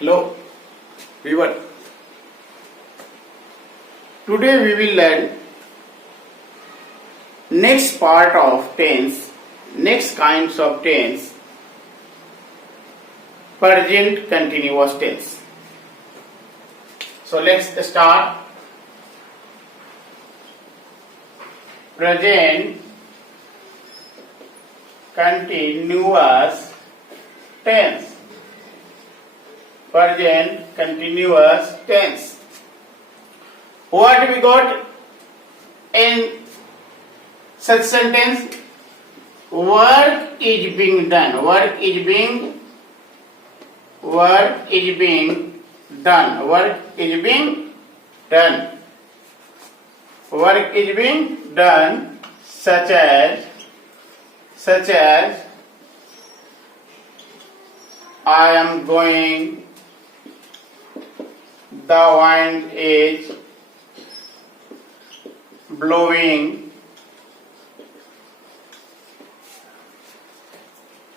Hello, viewer. Today we will learn next part of tense, next kinds of tense, present continuous tense. So let's start. Present continuous tense. Present continuous tense. What we got in such sentence? Work is being done. Work is being done. Work is being done. Work is being done, such as I am going, the wind is blowing.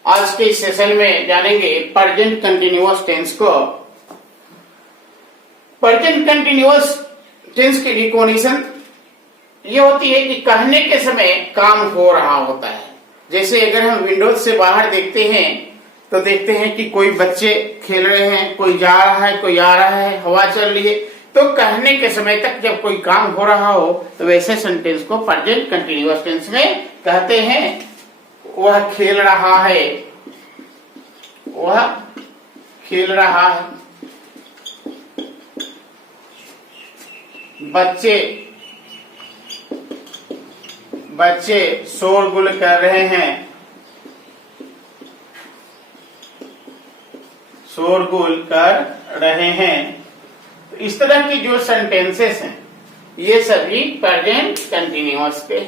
आज के session में जानेंगे present continuous tense को। Present continuous tense की recognition ये होती है कि कहने के समय काम हो रहा होता है। जैसे अगर हम विंडोज से बाहर देखते हैं तो देखते हैं कि कोई बच्चे खेल रहे हैं, कोई जा रहा है, कोई आ रहा है, हवा चल रही है। तो कहने के समय तक जब कोई काम हो रहा हो तो वैसे सेंटेंस को प्रेजेंट कंटिन्यूअस टेंस में कहते हैं। वह खेल रहा है, वह खेल रहा है। बच्चे शोरगुल कर रहे हैं, शोरगुल कर रहे हैं। इस तरह की जो सेंटेंसेस हैं ये सभी प्रेजेंट कंटिन्यूअस के।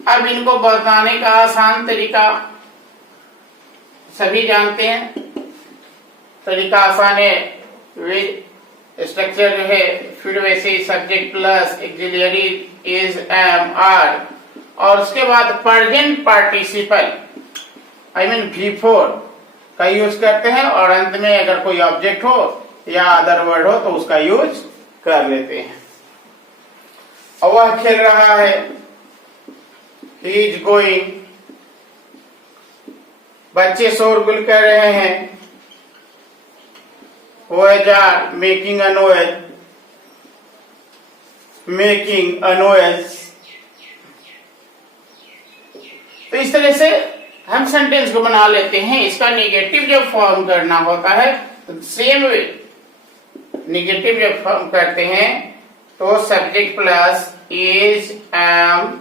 अब इनको बताने का आसान तरीका सभी जानते हैं। तरीका आसान है, विद स्ट्रक्चर है, फिर वैसे subject plus auxiliary is am are और उसके बाद present participle I mean before का यूज करते हैं और अंत में अगर कोई ऑब्जेक्ट हो या अदर वर्ड हो तो उसका यूज कर लेते हैं। और वह खेल रहा है, ही इज गोइंग। बच्चे शोरगुल कर रहे हैं, boys are making a noise, making a noise। तो इस तरह से हम सेंटेंस को बना लेते हैं। इसका नेगेटिव जब फॉर्म करना होता है तो सेम वे नेगेटिव जब फॉर्म करते हैं तो subject plus is am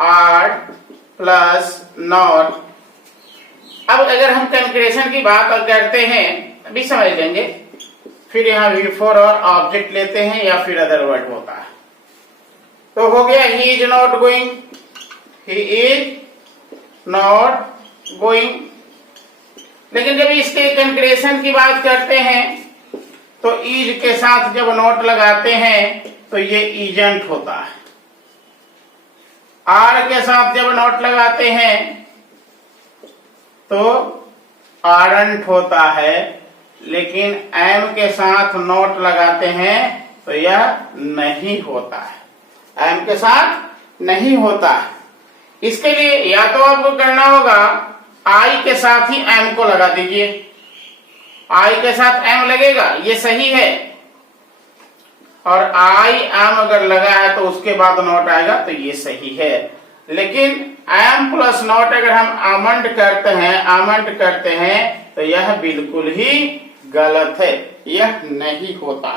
are plus not. अब अगर हम कंक्रेशन की बात करते हैं अभी समझ लेंगे। फिर यहाँ बिफोर और ऑब्जेक्ट लेते हैं या फिर अदर वर्ड होता है। तो हो गया he is not going, he is not going. लेकिन जब इसके कंक्रेशन की बात करते हैं तो इज के साथ जब नॉट लगाते हैं तो ये इजेंट होता है। आर के साथ जब नॉट लगाते हैं तो आरंट होता है। लेकिन एम के साथ नॉट लगाते हैं तो यह नहीं होता है, एम के साथ नहीं होता है। इसके लिए या तो आपको करना होगा आई के साथ ही एम को लगा दीजिए। आई के साथ एम लगेगा, ये सही है। और आई एम अगर लगा है तो उसके बाद नॉट आएगा तो ये सही है। लेकिन एम प्लस नॉट अगर हम आमंड करते हैं तो यह बिल्कुल ही गलत है, यह नहीं होता।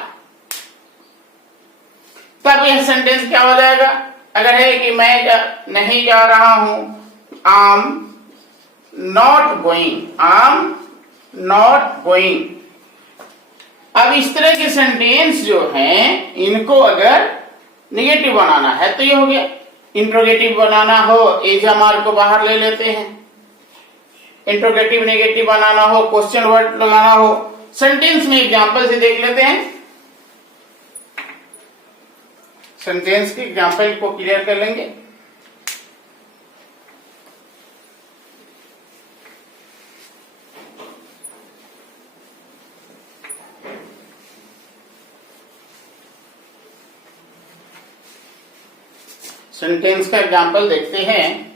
तब यह सेंटेंस क्या हो जाएगा? अगर है कि मैं नहीं जा रहा हूं, आम नॉट गोइंग, आम नॉट गोइंग। अब इस तरह के सेंटेंस जो हैं इनको अगर निगेटिव बनाना है तो ये हो गया। इंट्रोगेटिव बनाना हो इज एम को बाहर ले लेते हैं। इंट्रोगेटिव नेगेटिव बनाना हो, क्वेश्चन वर्ड लगाना हो, सेंटेंस में एग्जांपल से देख लेते हैं। सेंटेंस के एग्जांपल को क्लियर कर लेंगे। सेंटेंस का एग्जाम्पल देखते हैं।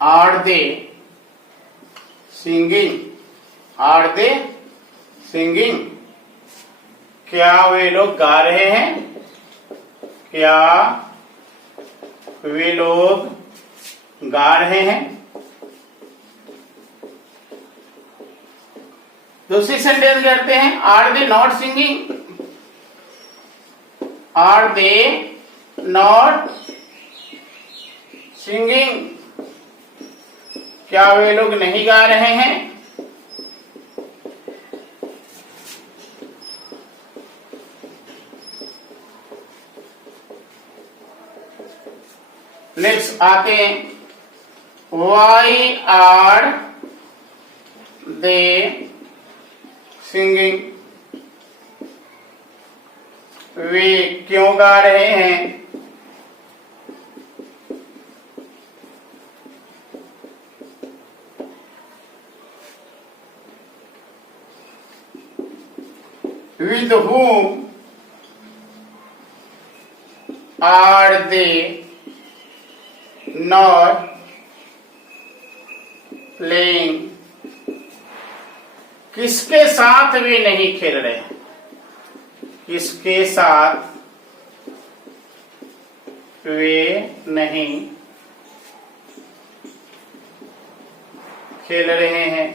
Are they singing, are they singing, क्या वे लोग गा रहे हैं, क्या वे लोग गा रहे हैं। दूसरी सेंटेंस करते हैं, are they not singing, are they not singing, क्या वे लोग नहीं गा रहे हैं। नेक्स्ट आते हैं, वाई आर दे सिंगिंग, वे क्यों गा रहे हैं। With whom are they not playing, किसके साथ वे नहीं खेल रहे, किसके साथ वे नहीं खेल रहे हैं।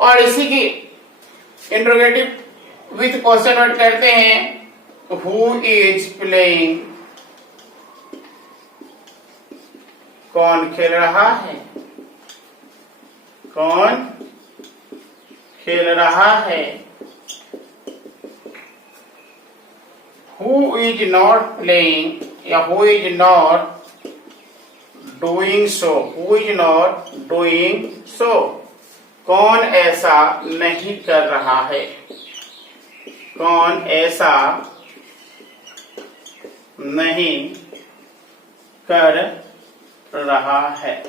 और इसी की इंट्रोगेटिव विथ क्वेश्चन वर्ड करते हैं, हु इज प्लेइंग, कौन खेल रहा है, कौन खेल रहा है। हु इज नॉट प्लेइंग या who is not doing so, who is not doing so, कौन ऐसा नहीं कर रहा है, कौन ऐसा नहीं कर रहा है।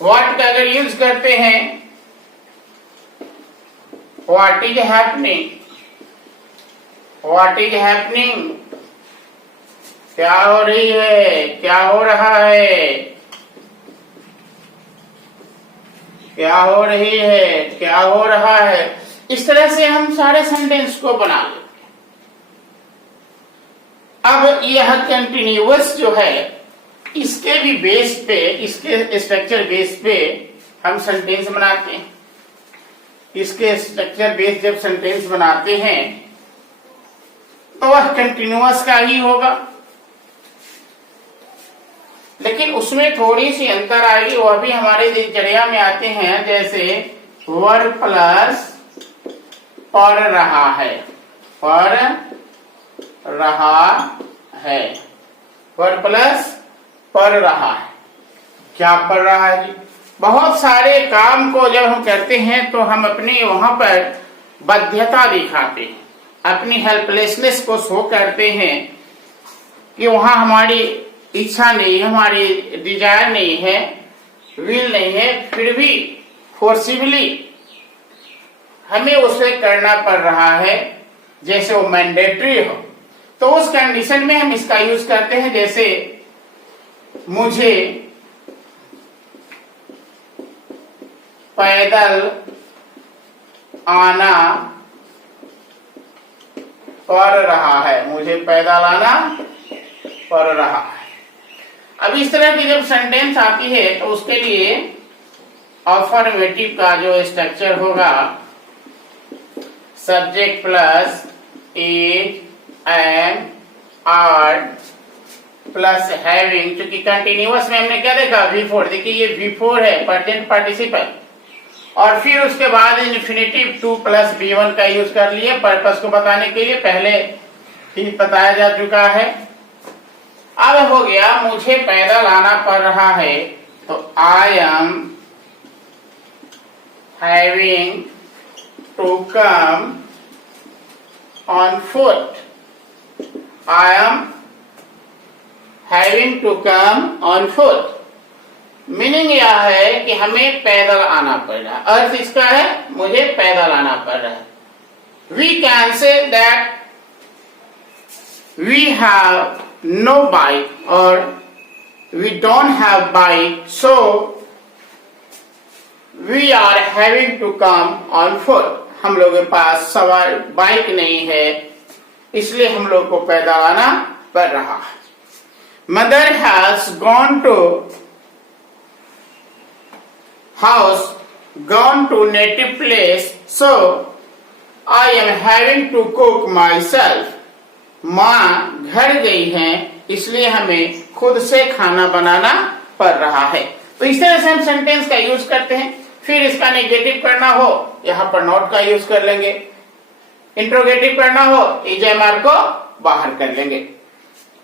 व्हाट का अगर यूज करते हैं, what is happening, what is happening, क्या हो रही है, क्या हो रहा है, क्या हो रही है, क्या हो रहा है। इस तरह से हम सारे सेंटेंस को बना लेते हैं। अब यह कंटिन्यूअस जो है, इसके भी बेस पे, इसके स्ट्रक्चर बेस पे हम सेंटेंस बनाते हैं। इसके स्ट्रक्चर बेस जब सेंटेंस बनाते हैं तो वह कंटिन्यूअस का ही होगा, लेकिन उसमें थोड़ी सी अंतर आएगी, वह भी हमारे दिनचर्या में आते हैं। जैसे वर प्लस पढ़ रहा है, पढ़ रहा है, वर प्लस पढ़ रहा है, क्या पढ़ रहा है जी। बहुत सारे काम को जब हम करते हैं तो हम अपनी वहां पर बाध्यता दिखाते हैं, अपनी हेल्पलेसनेस को शो करते हैं कि वहां हमारी इच्छा नहीं है, हमारी डिजायर नहीं है, विल नहीं है, फिर भी फोर्सिबली हमें उसे करना पड़ रहा है, जैसे वो मैंडेटरी हो। तो उस कंडीशन में हम इसका यूज करते हैं। जैसे मुझे पैदल आना पड़ रहा है, मुझे पैदल आना पड़ रहा है। अब इस तरह की जब सेंटेंस आती है तो उसके लिए अफर्मेटिव का जो स्ट्रक्चर होगा, subject plus is, am, are plus having. क्योंकि कंटिन्यूअस में हमने क्या देखा, V4, देखिए ये V4 है, प्रेजेंट पार्टिसिपल, और फिर उसके बाद इन्फिनेटिव 2 प्लस B1 का यूज कर लिए पर्पस को बताने के लिए, पहले ही बताया जा चुका है। अब हो गया मुझे पैदल आना पड़ रहा है, तो I am having to come on foot, I am having to come on foot. Meaning यह है कि हमें पैदल आना पड़ रहा है। अर्थ इसका है मुझे पैदल आना पड़ रहा है। We can say that we have no bike और we don't have bike, so we are having to come on foot. हम लोगों के पास सवार बाइक नहीं है, इसलिए हम लोग को पैदल आना पड़ रहा है। Mother has gone to house, gone to native place, so I am having to cook myself. माँ घर गई हैं, इसलिए हमें खुद से खाना बनाना पड़ रहा है। तो इस तरह से हम सेंटेंस का यूज करते हैं। फिर इसका नेगेटिव करना हो, यहाँ पर नॉट का यूज कर लेंगे। इंट्रोगेटिव करना हो, EJMR को बाहर कर लेंगे।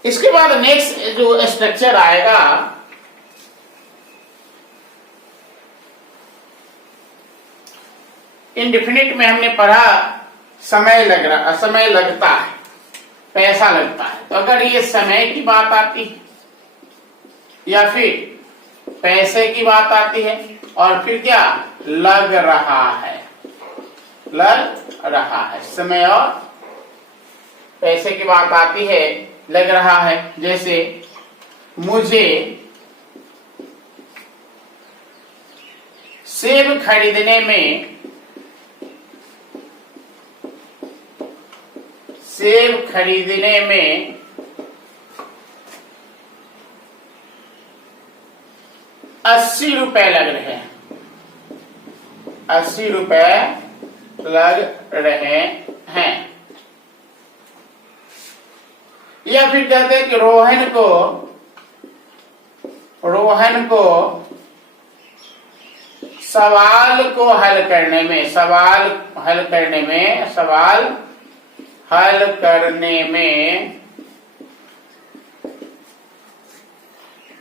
इसके बाद नेक्स्ट जो स्ट्रक्चर आएगा, इंडेफिनिट में हमने पढ़ा समय लगता है, पैसा लगता है। तो अगर ये समय की बात आती है या फिर पैसे की बात आती है और फिर क्या लग रहा है, समय और पैसे की बात आती है, लग रहा है। जैसे मुझे सेब खरीदने में 80 रुपए लग रहे हैं, 80 रुपए लग रहे हैं। या फिर कहते हैं कि रोहन को सवाल हल करने में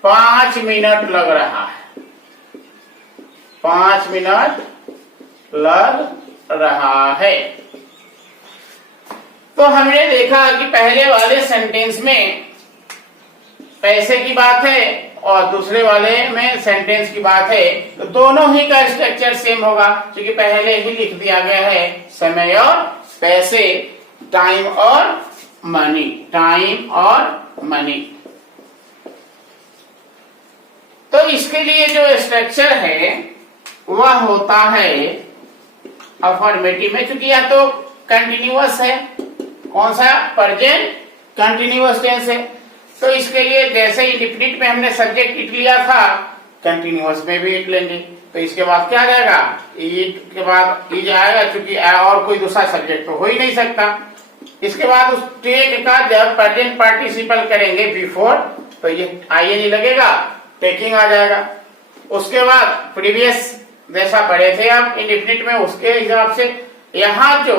5 मिनट लग रहा है, 5 मिनट लग रहा है। तो हमने देखा कि पहले वाले सेंटेंस में पैसे की बात है और दूसरे वाले में सेंटेंस की बात है, तो दोनों ही का स्ट्रक्चर सेम होगा, क्योंकि पहले ही लिख दिया गया है समय और पैसे, टाइम और मनी। तो इसके लिए जो स्ट्रक्चर है वह होता है अफर्मेटिव में, क्योंकि या तो कंटिन्यूअस है, कौन सा प्रेजेंट कंटिन्यूअस टेंस है। तो इसके लिए जैसे इंडेफिनिट में हमने सब्जेक्ट इट लिया था, कंटिन्यूअस में भी इट लेंगे। तो इसके बाद क्या जाएगा, इट के बाद ई जाएगा, क्योंकि और कोई दूसरा सब्जेक्ट तो हो ही नहीं सकता। इसके बाद उस टेक का जब प्रेजेंट पार्टिसिपल करेंगे बिफोर, तो ये ING लगेगा, टेकिंग आ जाएगा। उसके बाद प्रीवियस जैसा पढ़े थे आप इंडेफिनिट में, उसके हिसाब से यहाँ जो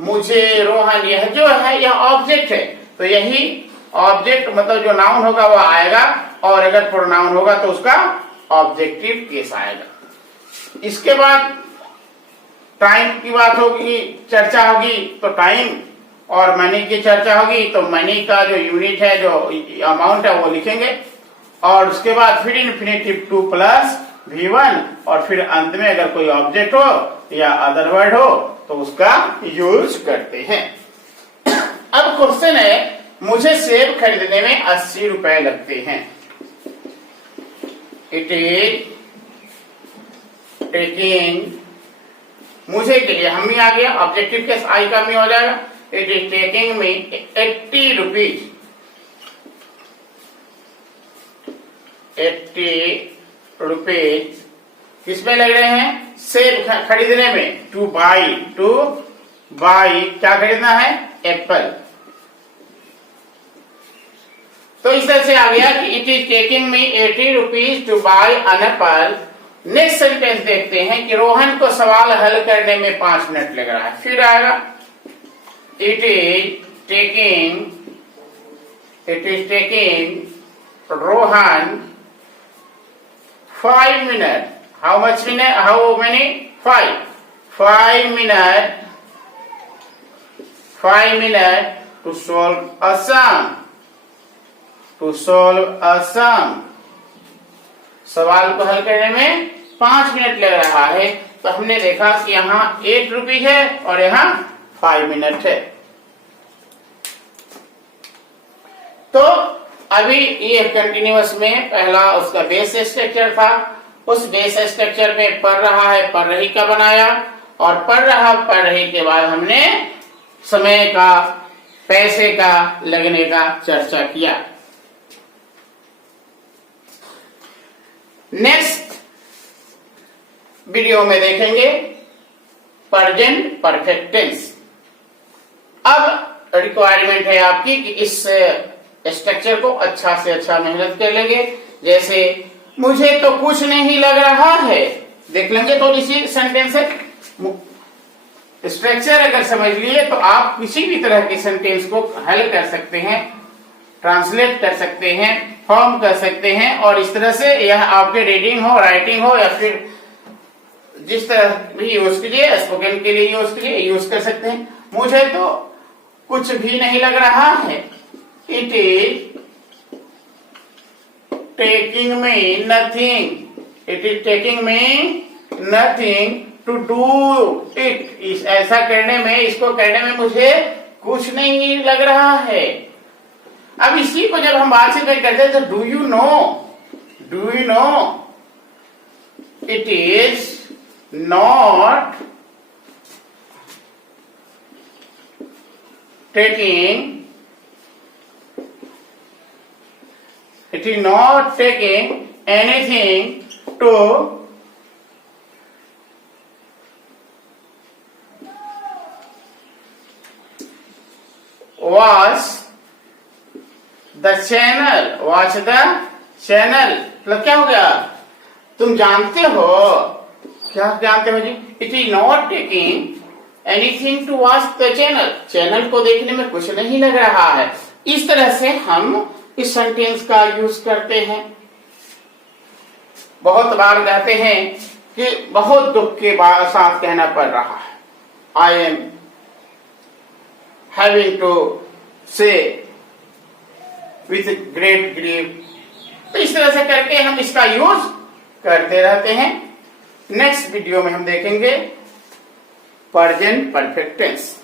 मुझे रोहन, यह जो है यह ऑब्जेक्ट है, तो यही ऑब्जेक्ट मतलब जो नाउन होगा वह आएगा, और अगर प्रोनाउन होगा तो उसका ऑब्जेक्टिव केस आएगा। इसके बाद टाइम की बात होगी, चर्चा होगी, तो टाइम और मनी की चर्चा होगी, तो मनी का जो यूनिट है, जो अमाउंट है वो लिखेंगे। और उसके बाद फिर इन्फिनेटिव 2 प्लस V1, और फिर अंत में अगर कोई ऑब्जेक्ट हो या अदर वर्ड हो तो उसका यूज करते हैं। अब क्वेश्चन है, मुझे सेब खरीदने में 80 रुपए लगते हैं। इट इज टेकिंग, मुझे के लिए हम ही आ गया, ऑब्जेक्टिव के आई का मी हो जाएगा। It is taking me 80 rupees, 80 rupees किसमें लग रहे हैं, सेब खरीदने में। टू बाई क्या खरीदना है, एप्पल। तो इस तरह से आ गया कि it is taking me 80 rupees to buy an apple. Next sentence देखते हैं कि रोहन को सवाल हल करने में 5 मिनट लग रहा है। फिर आएगा it is taking Rohan 5 minute, how many 5 minute to solve a sum, सवाल को हल करने में 5 मिनट लग रहा है, तो हमने देखा कि यहाँ 8 रुपीज है और यहाँ 5 मिनट है। तो अभी ये कंटिन्यूअस में पहला उसका बेस स्ट्रक्चर था, उस बेस स्ट्रक्चर में पढ़ रहा है पढ़ रही का बनाया, और पढ़ रही के बाद हमने समय का, पैसे का लगने का चर्चा किया। नेक्स्ट वीडियो में देखेंगे प्रेजेंट परफेक्ट टेंस। अब रिक्वायरमेंट है आपकी कि इस स्ट्रक्चर को अच्छा से अच्छा मेहनत कर लेंगे। जैसे मुझे तो कुछ नहीं लग रहा है, देख लेंगे थोड़ी सी सेंटेंस है। स्ट्रक्चर अगर समझ लिए तो आप किसी भी तरह के सेंटेंस को हल कर सकते हैं, ट्रांसलेट कर सकते हैं, फॉर्म कर सकते हैं, और इस तरह से यह आपके रीडिंग हो, राइटिंग हो, या फिर जिस तरह भी यूज कीजिए, स्पोकन के लिए यूज कर सकते हैं। मुझे तो कुछ भी नहीं लग रहा है, it is taking me nothing, it is taking me nothing to do it. ऐसा करने में, इसको करने में मुझे कुछ नहीं लग रहा है। अब इसी को जब हम बात से करते हैं तो do you know it is not taking, it is not taking anything to watch the channel, मतलब क्या हो गया? तुम जानते हो, क्या जानते हो जी? It is not taking anything to watch the channel, channel को देखने में कुछ नहीं लग रहा है। इस तरह से हम इस सेंटेंस का यूज करते हैं। बहुत बार कहते हैं कि बहुत दुख के साथ कहना पड़ रहा है, आई एम हैविंग टू से विथ ग्रेट ग्रीफ। तो इस तरह से करके हम इसका यूज करते रहते हैं। नेक्स्ट वीडियो में हम देखेंगे प्रेजेंट परफेक्ट टेंस।